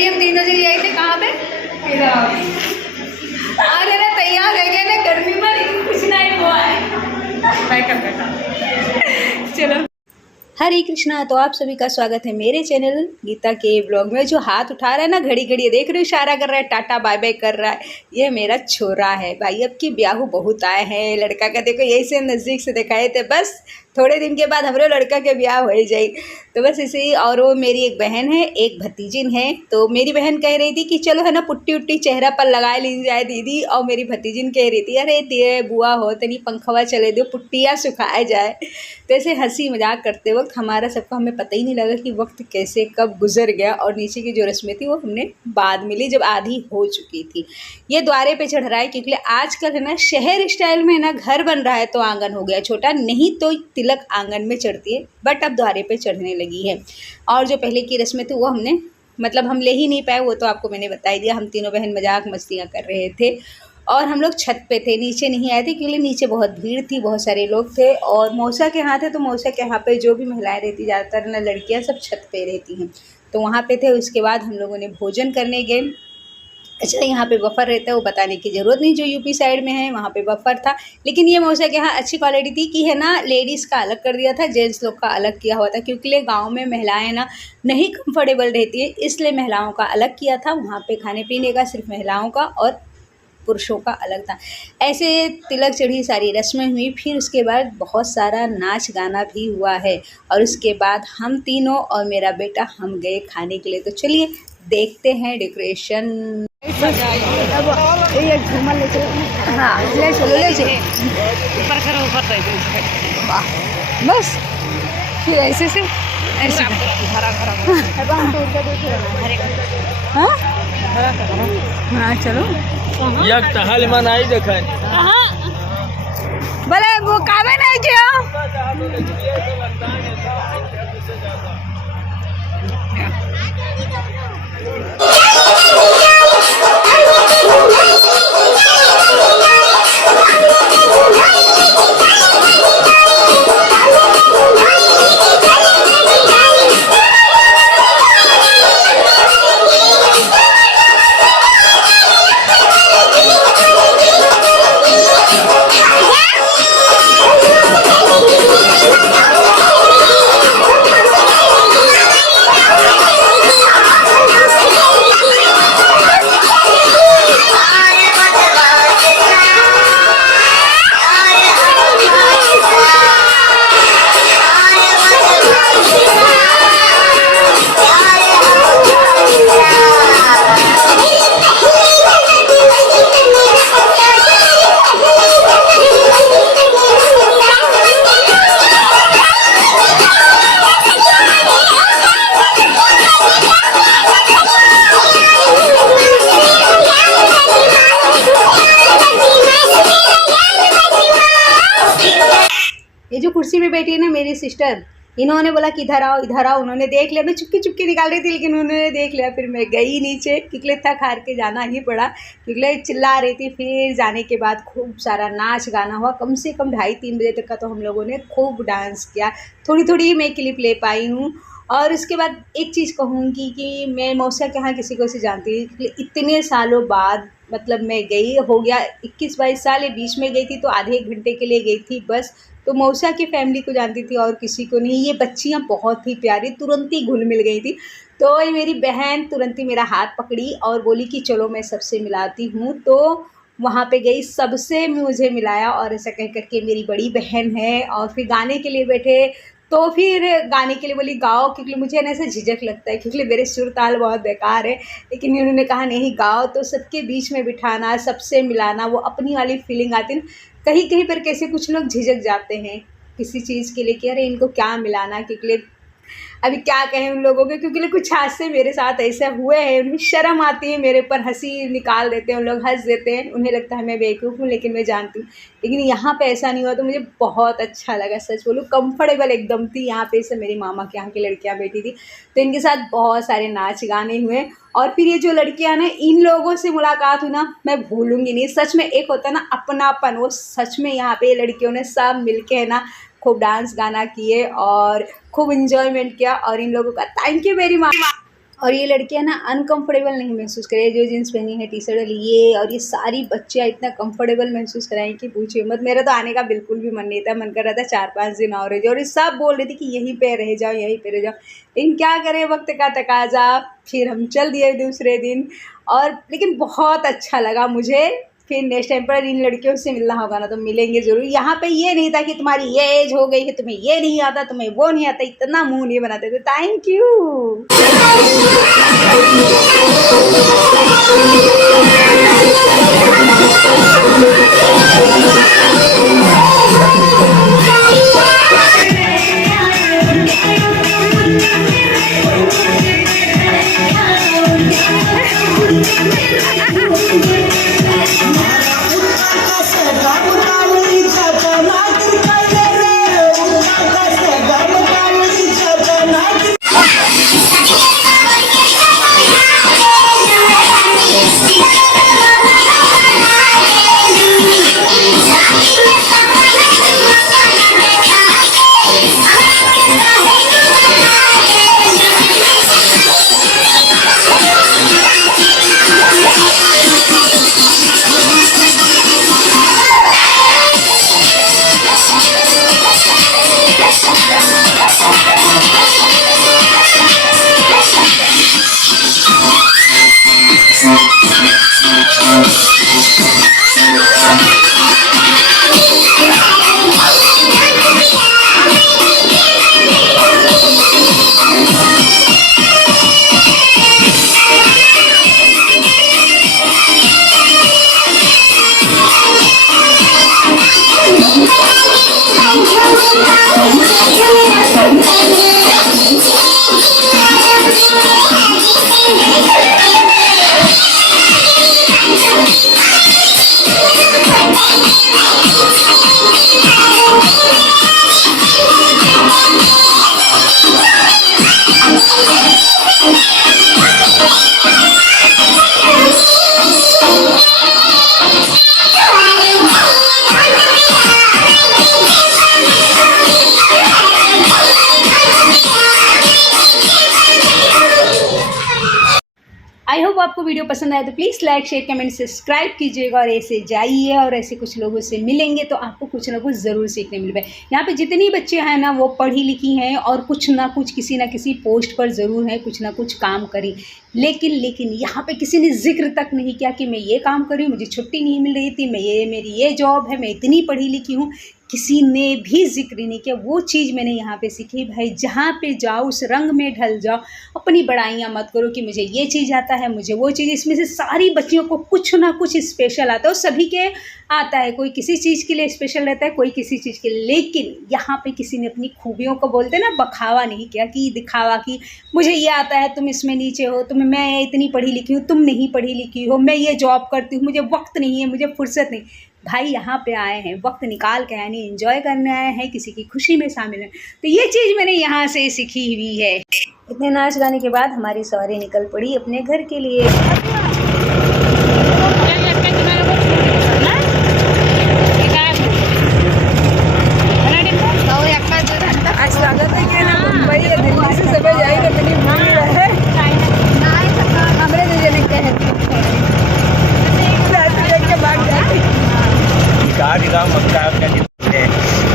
हम तीनों जने गए थे कहाँ पे, आज ना तैयार है गए ना गर्मी में, लेकिन कुछ नहीं हुआ है। चलो, हरे कृष्णा। तो आप सभी का स्वागत है मेरे चैनल गीता के ब्लॉग में। जो हाथ उठा रहा है ना, घड़ी घड़ी देख रहे हो, इशारा कर रहा है, टाटा बाय बाय कर रहा है, ये मेरा छोरा है भाई। अब की ब्याहू बहुत आए हैं, लड़का का देखो यही से नज़दीक से दिखाए थे, बस थोड़े दिन के बाद हमारे लड़का के ब्याह हो जाए। तो बस इसे ही। और वो मेरी एक बहन है, एक भतीजिन है। तो मेरी बहन कह रही थी कि चलो है ना पुट्टी उट्टी चेहरा पर लगा ली जाए दीदी, और मेरी भतीजिन कह रही थी अरे दिए बुआ हो तनी पंखवा चले दो, पुट्टियाँ सुखाए जाए। तो ऐसे हंसी मजाक करते वक्त हमारा सबका हमें पता ही नहीं लगा कि वक्त कैसे कब गुजर गया। और नीचे की जो रस्में थी वो हमने बाद मिली जब आधी हो चुकी थी। ये द्वारे पे चढ़ रहा है क्योंकि आजकल है ना शहर स्टाइल में ना घर बन रहा है तो आंगन हो गया छोटा, नहीं तो तिलक आंगन में चढ़ती है, बट अब द्वारे पे चढ़ने लगी है। और जो पहले की रस्में थी वो हमने मतलब हम ले ही नहीं पाए, वो तो आपको मैंने बता ही दिया। हम तीनों बहन मजाक मस्तियाँ कर रहे थे और हम लोग छत पे थे, नीचे नहीं आए थे क्योंकि नीचे बहुत भीड़ थी, बहुत सारे लोग थे। और मौसा के यहाँ थे तो मौसा के यहाँ पे जो भी महिलाएं रहती, ज़्यादातर ना लड़कियाँ सब छत पे रहती हैं, तो वहाँ पे थे। उसके बाद हम लोगों ने भोजन करने गए। अच्छा, यहाँ पे बफर रहता है वो बताने की ज़रूरत नहीं, जो यूपी साइड में है वहाँ पे बफर था। लेकिन ये मौसा के यहाँ अच्छी क्वालिटी थी कि है ना लेडीज़ का अलग कर दिया था, जेंट्स लोग का अलग किया हुआ था, क्योंकि गांव में महिलाएं ना नहीं कंफर्टेबल रहती है, इसलिए महिलाओं का अलग किया था। वहाँ पे खाने पीने का सिर्फ महिलाओं का और पुरुषों का अलग था। ऐसे तिलक चढ़ी, सारी रस्में हुई, फिर उसके बाद बहुत सारा नाच गाना भी हुआ है। और उसके बाद हम तीनों और मेरा बेटा हम गए खाने के लिए। तो चलिए देखते हैं डेकोरेशन। हाँ ले चलो ले चलो, बस फिर ऐसे से ऐसे हाँ चलो आई देखा भले वो कामे नहीं किया। ये जो कुर्सी पे बैठी है ना मेरी सिस्टर, इन्होंने बोला कि इधर आओ इधर आओ। उन्होंने देख लिया, मैं चुपके चुपके निकाल रही थी लेकिन उन्होंने देख लिया। फिर मैं गई नीचे क्योंकि थक हार के जाना ही पड़ा, क्योंकि चिल्ला रही थी। फिर जाने के बाद खूब सारा नाच गाना हुआ, कम से कम 2:30-3 बजे तक का तो हम लोगों ने खूब डांस किया। थोड़ी थोड़ी मैं क्लिप ले पाई हूँ। और उसके बाद एक चीज़ कहूँगी कि मैं मौसा के यहाँ किसी को से जानती थी, इतने सालों बाद मतलब मैं गई, हो गया 21-22 साल। ये बीच में गई थी तो आधे एक घंटे के लिए गई थी बस। तो मौसा की फैमिली को जानती थी और किसी को नहीं। ये बच्चियाँ बहुत ही प्यारी, तुरंत ही घुल मिल गई थी। तो ये मेरी बहन तुरंत ही मेरा हाथ पकड़ी और बोली कि चलो मैं सबसे मिलाती हूँ। तो वहाँ पे गई, सबसे मुझे मिलाया। और ऐसा कह करके मेरी बड़ी बहन है। और फिर गाने के लिए बैठे, तो फिर गाने के लिए बोली गाओ, क्योंकि मुझे ना ऐसा झिझक लगता है क्योंकि मेरे सुर ताल बहुत बेकार है। लेकिन उन्होंने कहा नहीं गाओ। तो सबके बीच में बिठाना, सबसे मिलाना, वो अपनी वाली फीलिंग आती है। कहीं कहीं पर कैसे कुछ लोग झिझक जाते हैं किसी चीज़ के लिए कि अरे इनको क्या मिलाना, क्योंकि अभी क्या कहें उन लोगों के, क्योंकि कुछ हादसे मेरे साथ ऐसे हुए हैं। उन्हें शर्म आती है मेरे पर, हंसी निकाल देते हैं उन लोग, हंस देते हैं। उन्हें लगता है मैं बेवकूफ़ हूँ, लेकिन मैं जानती हूँ। लेकिन यहाँ पे ऐसा नहीं हुआ तो मुझे बहुत अच्छा लगा, सच बोलूँ। कंफर्टेबल एकदम थी। यहाँ पे से मेरी मामा के यहाँ की लड़कियाँ बैठी थी तो इनके साथ बहुत सारे नाच गाने हुए। और फिर ये जो लड़कियाँ ना, इन लोगों से मुलाकात हुई ना, मैं भूलूंगी नहीं। सच में एक होता है ना अपनापन, वो सच में यहाँ पे लड़कियों ने सब मिलके है ना खूब डांस गाना किए और खूब इंजॉयमेंट किया। और इन लोगों का थैंक यू वेरी मच। और ये लड़कियां ना अनकंफर्टेबल नहीं महसूस करे, जो जीन्स पहनी है टी शर्ट वाली ये, और ये सारी बच्चियां इतना कंफर्टेबल महसूस कराएं कि पूछिए मत। मेरा तो आने का बिल्कुल भी मन नहीं था, मन कर रहा था 4-5 दिन और रह जाओ, और ये सब बोल रही थी कि यहीं पे रह जाओ यहीं पे रह जाओ, लेकिन क्या करें वक्त का तकाजा, फिर हम चल दिए दूसरे दिन। और लेकिन बहुत अच्छा लगा मुझे। फिर नेक्स्ट टाइम पर इन लड़कियों से मिलना होगा ना तो मिलेंगे ज़रूर। यहाँ पे ये नहीं था कि तुम्हारी ये एज हो गई है, तुम्हें ये नहीं आता, तुम्हें वो नहीं आता, इतना मुंह नहीं बनाते थे। Thank you. आई होप आपको वीडियो पसंद आए तो please like share comment subscribe कीजिएगा, और ऐसे जाइए और ऐसे कुछ लोगों से मिलेंगे तो आपको कुछ ना कुछ ज़रूर सीखने मिल पाए। यहाँ पे जितनी बच्चे हैं ना वो पढ़ी लिखी हैं और कुछ ना कुछ किसी ना किसी पोस्ट पर ज़रूर हैं, कुछ ना कुछ काम करी, लेकिन यहाँ पे किसी ने जिक्र तक नहीं किया कि मैं ये काम करी, मुझे छुट्टी नहीं मिल रही थी, मेरी ये जॉब है, मैं इतनी पढ़ी लिखी हूँ, किसी ने भी जिक्र नहीं किया। वो चीज़ मैंने यहाँ पे सीखी। भाई जहाँ पे जाओ उस रंग में ढल जाओ, अपनी बड़ाइयाँ मत करो कि मुझे ये चीज़ आता है, मुझे वो चीज़। इसमें से सारी बच्चियों को कुछ ना कुछ स्पेशल आता है, और सभी के आता है, कोई किसी चीज़ के लिए स्पेशल रहता है, कोई किसी चीज़ के लिए। लेकिन यहाँ पे किसी ने अपनी खूबियों को बोलते हैं ना, बखावा नहीं किया कि दिखावा कि मुझे ये आता है, तुम इसमें नीचे हो, मैं इतनी पढ़ी लिखी हूँ, तुम नहीं पढ़ी लिखी हो, मैं ये जॉब करती हूँ, मुझे वक्त नहीं है, मुझे फुर्सत नहीं। भाई यहाँ पे आए हैं वक्त निकाल के, यानी एंजॉय करने आए हैं, किसी की खुशी में शामिल हैं। तो ये चीज़ मैंने यहाँ से सीखी हुई है। इतने नाच गाने के बाद हमारी सवारी निकल पड़ी अपने घर के लिए। आज स्वागत है क्या ना मुंबई या दिल्ली से सब जाएगा तो नहीं भूल रहा है हमारे मुझे लगता है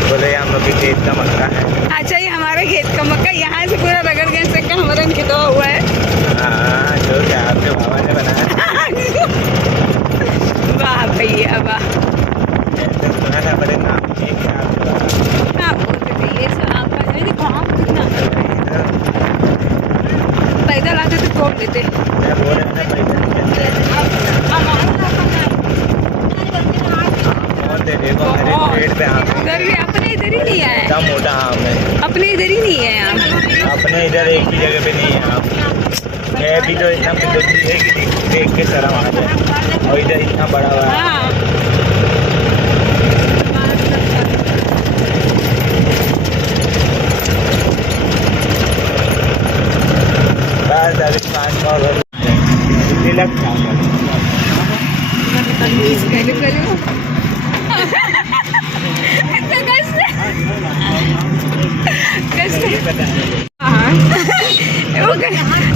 बोले हम लोग खेत का मक्का है। अच्छा ये हमारा खेत का मक्का, यहाँ से पूरा रगड़ गए सकता हमारा खेता हुआ है। हाँ जो क्या आपके बाबा ने बनाया। वाह भैया वाह। सुना था बड़े नाम हाँ बोलते थे ये सब आप कहाँ कितना पैदल आते थे तोड़ लेते। मैं बोल रहा था इधर भी अपने इधर ही नहीं आए, मोटा आम है अपने इधर ही नहीं है आम, अपने इधर एक ही जगह पे नहीं है आम। है भी तो इतना कुदरती है कि देख के शर्म आ जाए, और इधर इतना बड़ा हुआ है। हाँ। बस अभी 5 और कितने लग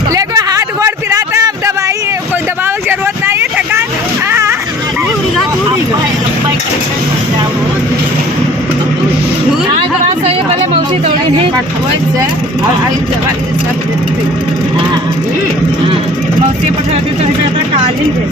लेको हाथ मौसी दौड़े हैं पठवै से आई जवान के सब देते हां मौसी पठाते तो ज्यादा काल ही है